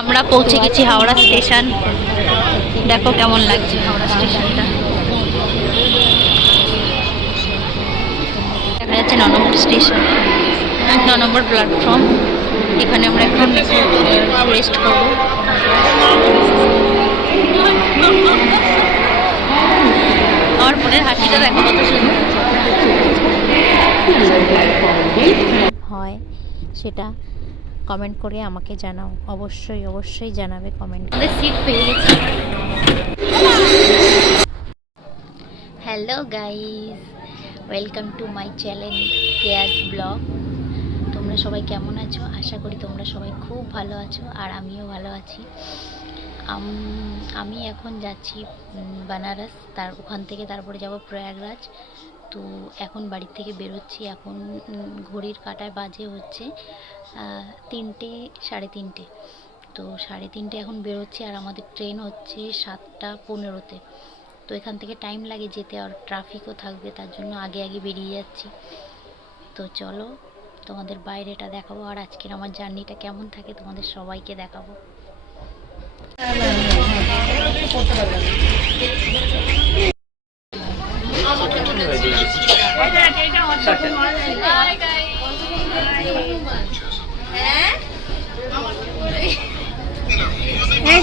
আমরা পৌঁছে গেছি হাওড়া স্টেশন। দেখো কেমন লাগছে হাওড়া স্টেশনটা। দেখা যাচ্ছে 9 নম্বর স্টেশন, 9 নম্বর প্ল্যাটফর্ম। এখানে আমরা এখন রেস্ট করবো। আমার ফোনের হাসিটা দেখো কত সুন্দর হয়, সেটা কমেন্ট করে আমাকে জানাও। অবশ্যই অবশ্যই জানাবে কমেন্ট। আমাদের সিট পেয়ে গেছি। Hello guys, welcome to my channel কেয়াস ব্লগ। তোমরা সবাই কেমন আছো? আশা করি তোমরা সবাই খুব ভালো আছো, আর আমিও ভালো আছি। আমি এখন যাচ্ছি বানারস, ওখান থেকে তারপরে যাব প্রয়াগরাজ। তো এখন বাড়ির থেকে বেরোচ্ছি। এখন ঘড়ির কাঁটায় বাজে হচ্ছে 3টে, 3:30। তো 3:30 এখন বেরোচ্ছি, আর আমাদের ট্রেন হচ্ছে 7:15-তে। তো এখান থেকে টাইম লাগে যেতে, আর ট্রাফিকও থাকবে, তার জন্য আগে আগে বেরিয়ে যাচ্ছি। তো চলো তোমাদের বাইরেটা দেখাবো, আর আজকের আমার জার্নিটা কেমন থাকে তোমাদের সবাইকে দেখাবো।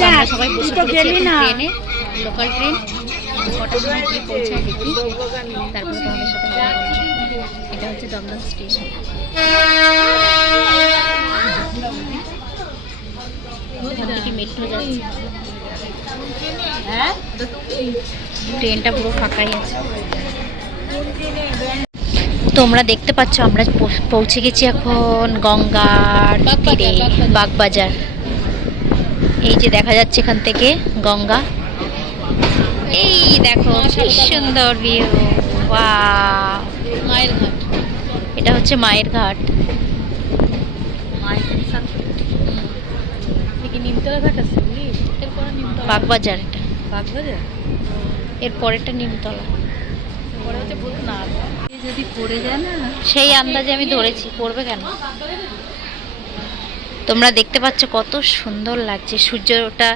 আমরা সবাই বসে পড়েছি ট্রেনে, লোকাল ট্রেন। কটার সময় গিয়ে পৌঁছায় দেখি, তারপরে তোমাদের সাথে কথা বলছি। এটা হচ্ছে দমদম স্টেশন। ওখান থেকে মেট্রো যাচ্ছে, ট্রেনটা পুরো ফাঁকাই আছে। তোমরা দেখতে পাচ্ছ আমরা পৌঁছে গেছি এখন গঙ্গার তীরে, বাগবাজার। এই যে দেখা যাচ্ছে এখান থেকে গঙ্গা। এই দেখো কি সুন্দর ভিউ। ওয়াও, মায়ের ঘাট। এটা হচ্ছে মায়ের ঘাট। নিমতলা ঘাট আছে, বাগবাজার। এটা বাগবাজার, এর পরেরটা নিমতলা। যদি পড়ে যায় না, সেই আন্দাজে আমি ধরেছি, পড়বে কেন। তোমরা দেখতে পাচ্ছ কত সুন্দর লাগছে। সূর্যটা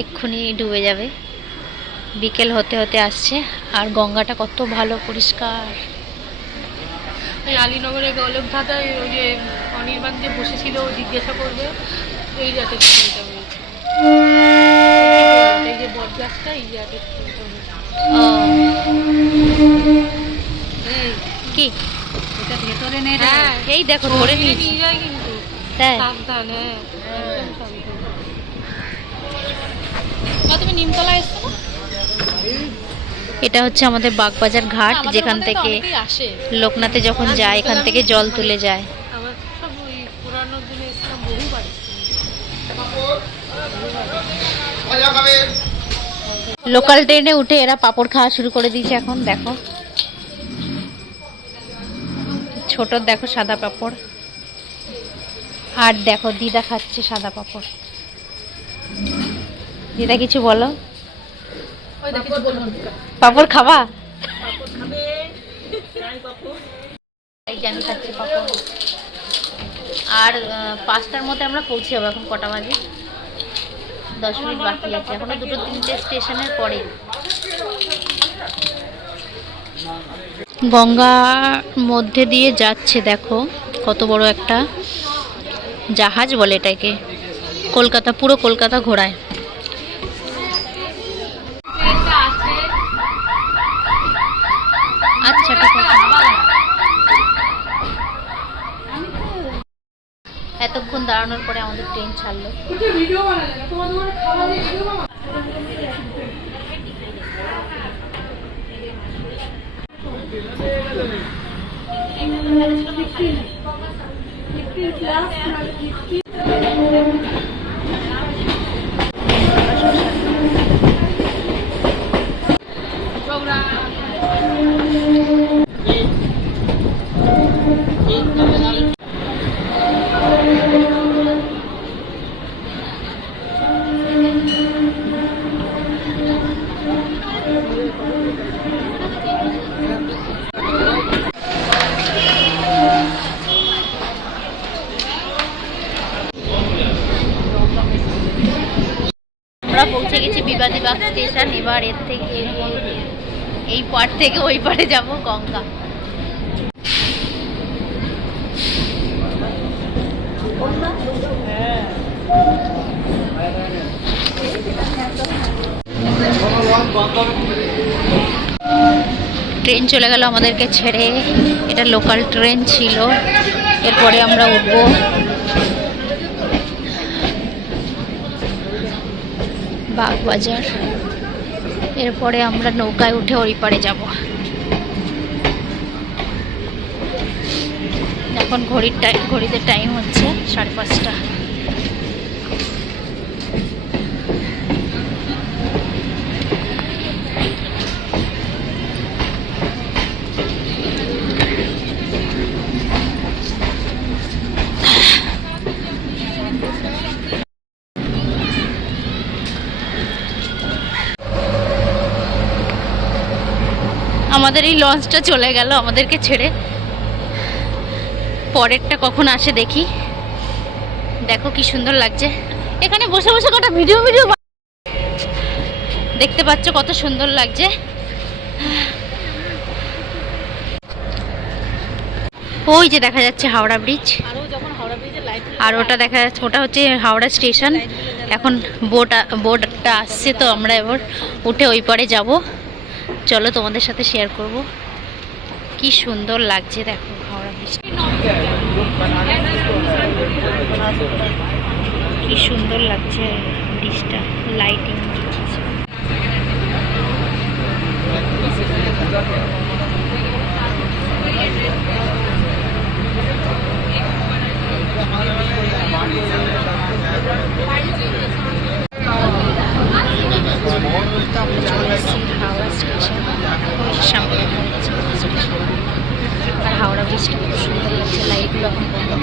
এক্ষুনি ডুবে যাবে, বিকেল হতে হতে আসছে। আর গঙ্গাটা কত ভালো পরিষ্কার। আলীনগরে গলক ধাঁধায় ওই যে অনির্বাণ যে বসেছিল, জিজ্ঞাসা করবে এই জাতের ছবিটা হয়েছে, এই যে বটগাছটা এই জাতের ছবিটা হয়েছে। কি এটা ভেতরে নেই, এই দেখো ধরে নিয়ে যায় কিন্তু সাবধান। একদম সাবধান। তুমি নিমতলা এসছো না? এটা হচ্ছে আমাদের বাগবাজার ঘাট, যেখান থেকে লোকনাথে যখন যায় এখান থেকে জল তুলে যায়। লোকাল ট্রেনে উঠে এরা পাঁপড় খাওয়া শুরু করে দিয়েছে এখন। দেখো ছোট, দেখো সাদা পাঁপড়, আর দেখো দিদা খাচ্ছে সাদা পাঁপড়। দিদা কিছু বলো। পাঁপড় খাবা? এই যে আমি খাচ্ছি পাঁপড়। আর 5টার মধ্যে আমরা পৌঁছে যাবো। এখন কটা বাজে? 10 মিনিট বাকি আছে, এখনো 2-3টে স্টেশনের পরে। গঙ্গার মধ্যে দিয়ে যাচ্ছে, দেখো কত বড় একটা জাহাজ বলে এটাকে। কলকাতা, পুরো কলকাতা ঘোরায়। আচ্ছা ঠিক আছে। এতক্ষণ দাঁড়ানোর পরে আমাদের ট্রেন ছাড়লো। আমরা পৌঁছে গেছি বিবাদীবাগ স্টেশন। এবার এর থেকে এই পার থেকে ওই পারে যাব গঙ্গা। ট্রেন চলে গেল আমাদেরকে ছেড়ে। এটা লোকাল ট্রেন ছিল। এরপরে আমরা উঠবো বাগবাজার। এরপরে আমরা নৌকায় উঠে ওই পারে যাব। এখন ঘড়িতে টাইম হচ্ছে 5:30। আমাদের এই লঞ্চটা চলে গেল আমাদেরকে ছেড়ে। পরেরটা কখন আসে দেখি। দেখো কি সুন্দর লাগছে। এখানে বসে বসে কটা ভিডিও দেখতে পাচ্ছ, কত সুন্দর লাগছে। ওই যে দেখা যাচ্ছে হাওড়া ব্রিজ। আর ওটা দেখা যাচ্ছে, ওটা হচ্ছে হাওড়া স্টেশন। এখন বোটটা আসছে, তো আমরা এবার উঠে ওই পারে যাব। চলো তোমাদের সাথে শেয়ার করব। কি সুন্দর লাগছে দেখো হাওড়া ব্রিজটা, কি সুন্দর লাগছে ব্রিজটা, লাইটিং। হাওড়া স্টেশন সামনে আর হাওড়া ব্রিজটা খুব সুন্দর লাগছে। লাইটগুলো এখন বন্ধ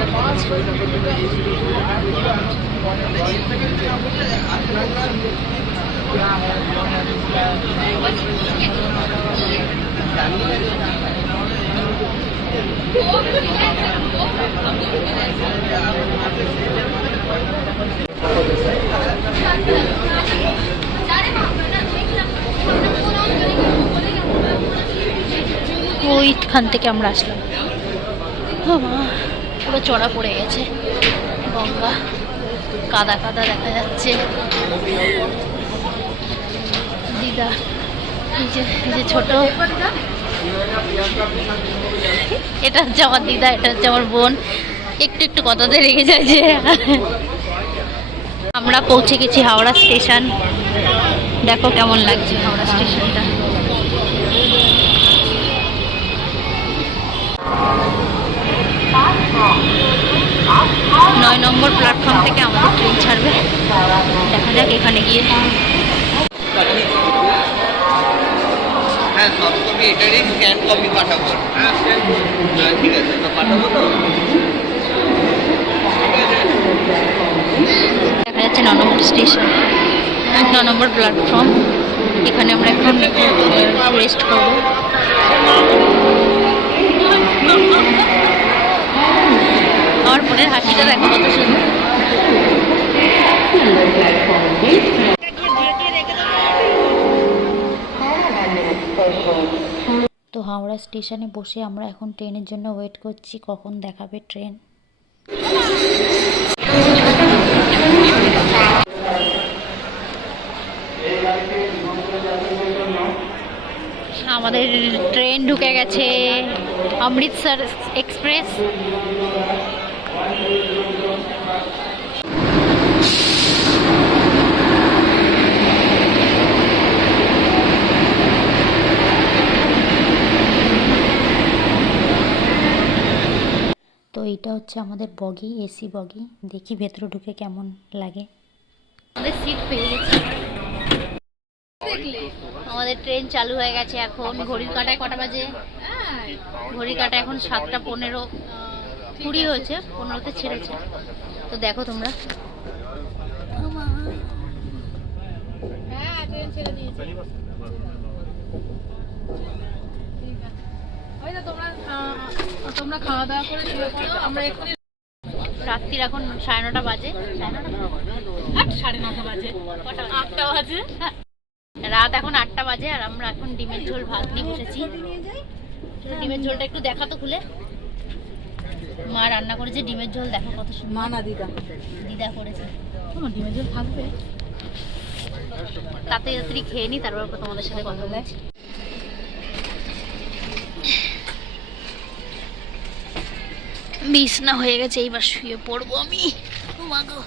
ওইখান থেকে আমরা আসলাম। পুরো চড়া পড়ে গেছে গঙ্গা, কাদা কাদা দেখা যাচ্ছে। দিদা এই যে ছোট, এটা হচ্ছে আমার দিদা, এটা হচ্ছে আমার বোন। একটু একটু কথাতে রেগে যায় যে। আমরা পৌঁছে গেছি হাওড়া স্টেশন। দেখো কেমন লাগছে হাওড়া স্টেশনটা। 9 নম্বর প্ল্যাটফর্ম থেকে আমাদের ট্রেন ছাড়বে। দেখা যাক এখানে গিয়ে। হ্যাঁ, সব কপি এটারই স্ক্যান কপি পাঠাবো। হ্যাঁ ঠিক আছে, তো পাঠাবো তো। দেখা যাচ্ছে 9 নম্বর স্টেশন, 9 নম্বর প্ল্যাটফর্ম। এখানে আমরা এখন রেস্ট করবো। আমার বোনের হাসিটা দেখো কত সুন্দর। তো হাওড়া স্টেশনে বসে আমরা এখন ট্রেনের জন্য ওয়েট করছি, কখন দেখাবে ট্রেন। আমাদের ট্রেন ঢুকে গেছে, অমৃতসর এক্সপ্রেস। তো এইটা হচ্ছে আমাদের বগি, এসি বগি। দেখি ভেতরে ঢুকে কেমন লাগে। আমাদের সিট পেয়ে গেছে। আমাদের ট্রেন চালু হয়ে গেছে। এখন ঘড়ির কাঁটায় কটা বাজে? ঘড়ির কাঁটায় এখন 7:15-20 হয়েছে, 15তে ছেড়েছে। তো দেখো তোমরা, তোমরা খাওয়া দাওয়া করে শুয়ে পড়ো। আমরা এক্ষুনি রাত্রির এখন 9:30 বাজে। 9:30 বাজে, 8টা বাজে। রাত এখন 8টা বাজে আর আমরা এখন ডিমের ঝোল ভাত নিয়ে বসেছি। ডিমের ঝোলটা একটু দেখা তো খুলে। মা রান্না করেছে ডিমের ঝোল, দেখো কত সুন্দর। মা না দিদা দিদা করেছে। ডিমের ঝোল থাকবে। তাড়াতাড়ি খেয়ে নি, তারপর তোমাদের সাথে কথা বলছি। বিছনা হয়ে গেছে, এইবার শুয়ে পড়বো আমি। ও মা গো,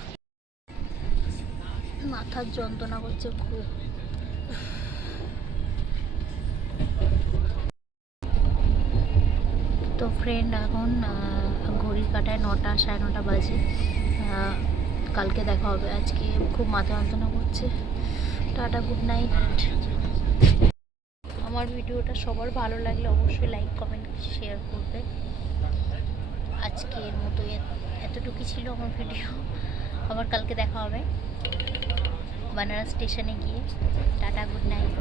মাথার যন্ত্রণা করছে খুব। তো ফ্রেন্ড, এখন ঘড়ির কাঁটায় 9টা 9:30 বাজে। কালকে দেখা হবে, আজকে খুব মাথা যন্ত্রণা করছে। Tata, good night. আমার ভিডিওটা সবার ভালো লাগলে অবশ্যই লাইক কমেন্ট শেয়ার করবে। আজকের মতো এতটুকুই ছিল আমার ভিডিও। আবার কালকে দেখা হবে বানারস স্টেশনে গিয়ে। Tata, good night.